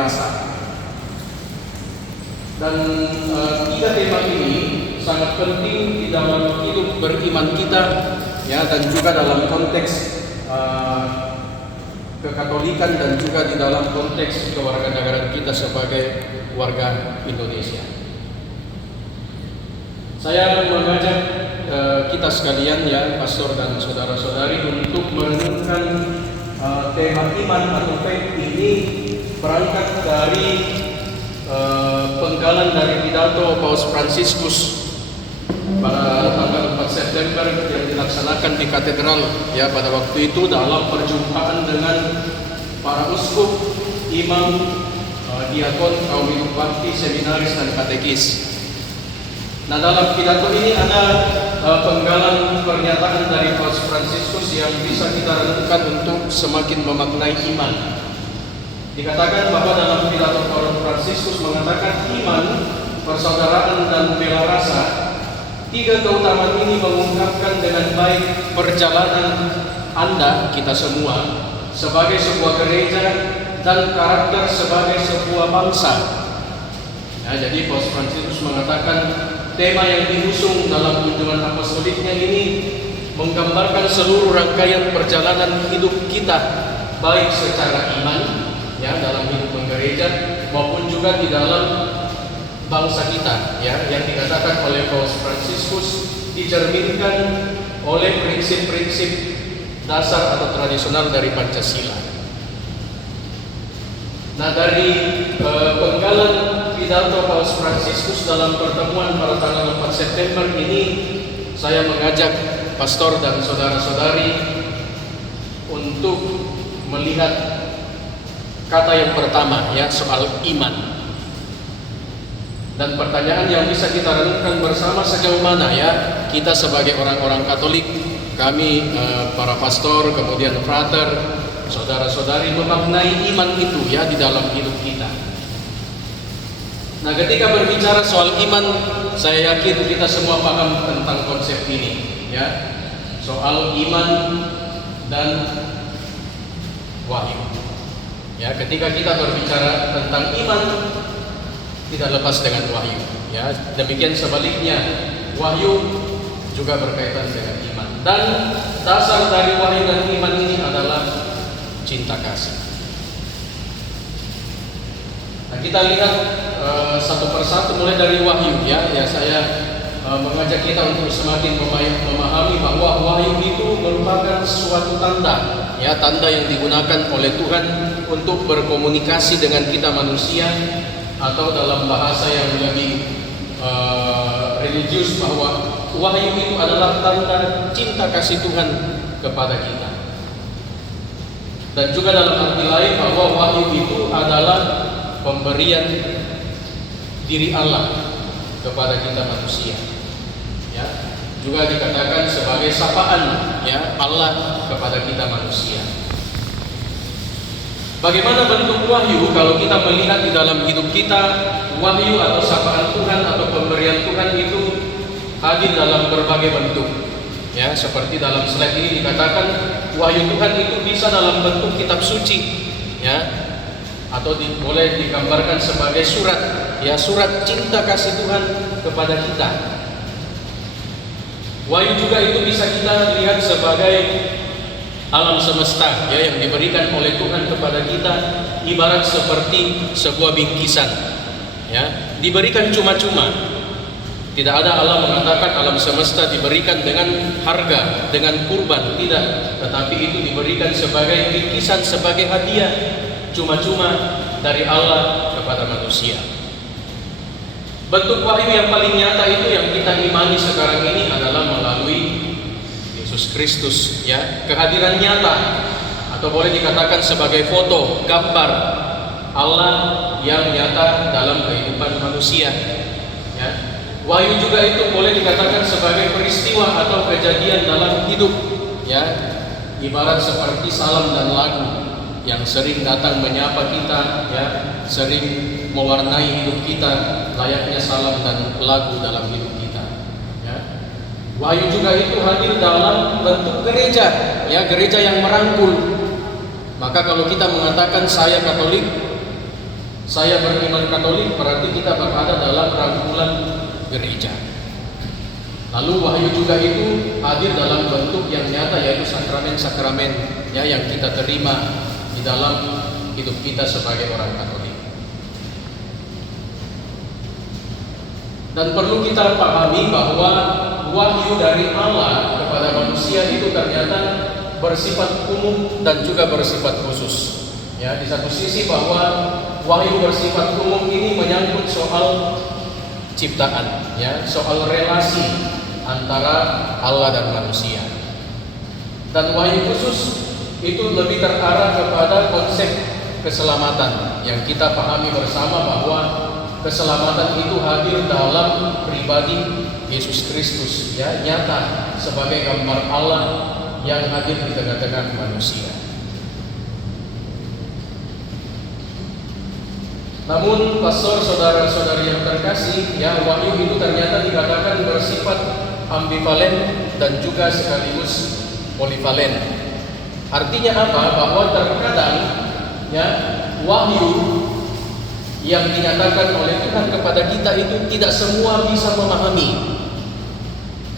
rasa. Dan tiga tema ini sangat penting di dalam hidup beriman kita, ya, dan juga dalam konteks kekatolikan dan juga di dalam konteks kewarganegaraan kita sebagai warga Indonesia. Saya mengajak kita sekalian, ya, pastor dan saudara-saudari, untuk merenungkan tema iman atau faith ini berangkat dari penggalan dari pidato Paus Fransiskus pada tanggal 4 September yang dilaksanakan di katedral, ya, pada waktu itu dalam perjumpaan dengan para uskup, imam, diakon, kaum hidup bakti, seminaris dan katekis. Nah, dalam pidato ini ada penggalan pernyataan dari Paus Fransiskus yang bisa kita renungkan untuk semakin memaknai iman. Dikatakan bahwa dalam pidato Paus Fransiskus mengatakan iman, persaudaraan dan bela rasa, tiga keutamaan ini mengungkapkan dengan baik perjalanan Anda, kita semua, sebagai sebuah gereja dan karakter sebagai sebuah bangsa. Nah, jadi Paus Fransiskus mengatakan tema yang diusung dalam kunjungan apostoliknya ini menggambarkan seluruh rangkaian perjalanan hidup kita, baik secara iman, ya, dalam hidup bergereja, maupun juga di dalam bangsa kita, ya, yang dikatakan oleh Paus Fransiskus dicerminkan oleh prinsip-prinsip dasar atau tradisional dari Pancasila. Nah, dari penggalan pidato Paus Fransiskus dalam pertemuan pada tanggal 4 September ini, saya mengajak pastor dan saudara-saudari untuk melihat kata yang pertama, ya, soal iman. Dan pertanyaan yang bisa kita renungkan bersama, sejauh mana, ya, kita sebagai orang-orang Katolik, kami para pastor, kemudian frater, saudara-saudari, memaknai iman itu, ya, di dalam hidup kita. Nah, ketika berbicara soal iman, saya yakin kita semua paham tentang konsep ini, ya, soal iman dan wahyu. Ya, ketika kita berbicara tentang iman, tidak lepas dengan wahyu, ya. Demikian sebaliknya, wahyu juga berkaitan dengan iman. Dan dasar dari wahyu dan iman ini adalah cinta kasih. Nah, kita lihat satu persatu mulai dari wahyu, ya. Saya mengajak kita untuk semakin memahami bahwa wahyu itu merupakan suatu tanda, ya, tanda yang digunakan oleh Tuhan untuk berkomunikasi dengan kita manusia, atau dalam bahasa yang lebih religius, bahwa wahyu itu adalah tanda cinta kasih Tuhan kepada kita. Dan juga dalam arti lain bahwa wahyu itu adalah pemberian diri Allah kepada kita manusia, ya. Juga dikatakan sebagai sapaan, ya, Allah kepada kita manusia. Bagaimana bentuk wahyu? Kalau kita melihat di dalam hidup kita, wahyu atau sapaan Tuhan atau pemberian Tuhan itu hadir dalam berbagai bentuk, ya. Seperti dalam slide ini dikatakan, wahyu Tuhan itu bisa dalam bentuk kitab suci, ya, atau boleh digambarkan sebagai surat, ya, surat cinta kasih Tuhan kepada kita. Wahyu juga itu bisa kita lihat sebagai alam semesta, ya, yang diberikan oleh Tuhan kepada kita, ibarat seperti sebuah bingkisan, ya, diberikan cuma-cuma. Tidak ada Allah mengatakan alam semesta diberikan dengan harga, dengan kurban, tidak, tetapi itu diberikan sebagai bingkisan, sebagai hadiah, cuma-cuma dari Allah kepada manusia. Bentuk wahyu yang paling nyata itu yang kita imani sekarang ini adalah melalui Yesus Kristus, ya, kehadiran nyata, atau boleh dikatakan sebagai foto, gambar Allah yang nyata dalam kehidupan manusia, ya. Wahyu juga itu boleh dikatakan sebagai peristiwa atau kejadian dalam hidup, ya, ibarat seperti salam dan lagu yang sering datang menyapa kita, ya, sering mewarnai hidup kita, layaknya salam dan lagu dalam hidup kita, ya. Wahyu juga itu hadir dalam bentuk gereja, ya, gereja yang merangkul. Maka kalau kita mengatakan saya Katolik, Saya beriman Katolik berarti kita berada dalam rangkulan gereja. Lalu wahyu juga itu hadir dalam bentuk yang nyata, yaitu sakramen-sakramen ya yang kita terima di dalam hidup kita sebagai orang Katolik. Dan perlu kita pahami bahwa wahyu dari Allah kepada manusia itu ternyata bersifat umum dan juga bersifat khusus. Ya, di satu sisi bahwa wahyu bersifat umum ini menyangkut soal ciptaan, ya, soal relasi antara Allah dan manusia. Dan wahyu khusus itu lebih terarah kepada konsep keselamatan yang kita pahami bersama bahwa keselamatan itu hadir dalam pribadi Yesus Kristus, ya, nyata sebagai gambar Allah yang hadir di tengah-tengah manusia. Namun pastor, saudara-saudari yang terkasih, ya, wahyu itu ternyata dikatakan bersifat ambivalen dan juga sekaligus polivalen. Artinya apa? Bahwa terkadang ya wahyu yang dinyatakan oleh Tuhan kepada kita itu tidak semua bisa memahami.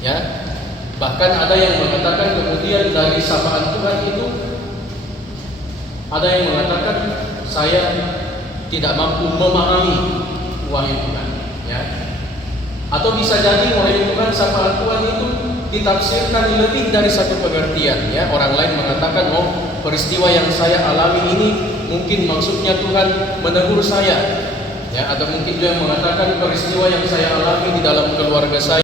Ya. Bahkan ada yang mengatakan kemudian dari sapaan Tuhan itu ada yang mengatakan saya tidak mampu memahami wahyu Tuhan, ya. Atau bisa jadi wahyu Tuhan, sapaan Tuhan itu ditafsirkan lebih dari satu pengertian, ya. Orang lain mengatakan, oh, peristiwa yang saya alami ini mungkin maksudnya Tuhan menegur saya, ya. Atau mungkin juga yang mengatakan peristiwa yang saya alami di dalam keluarga saya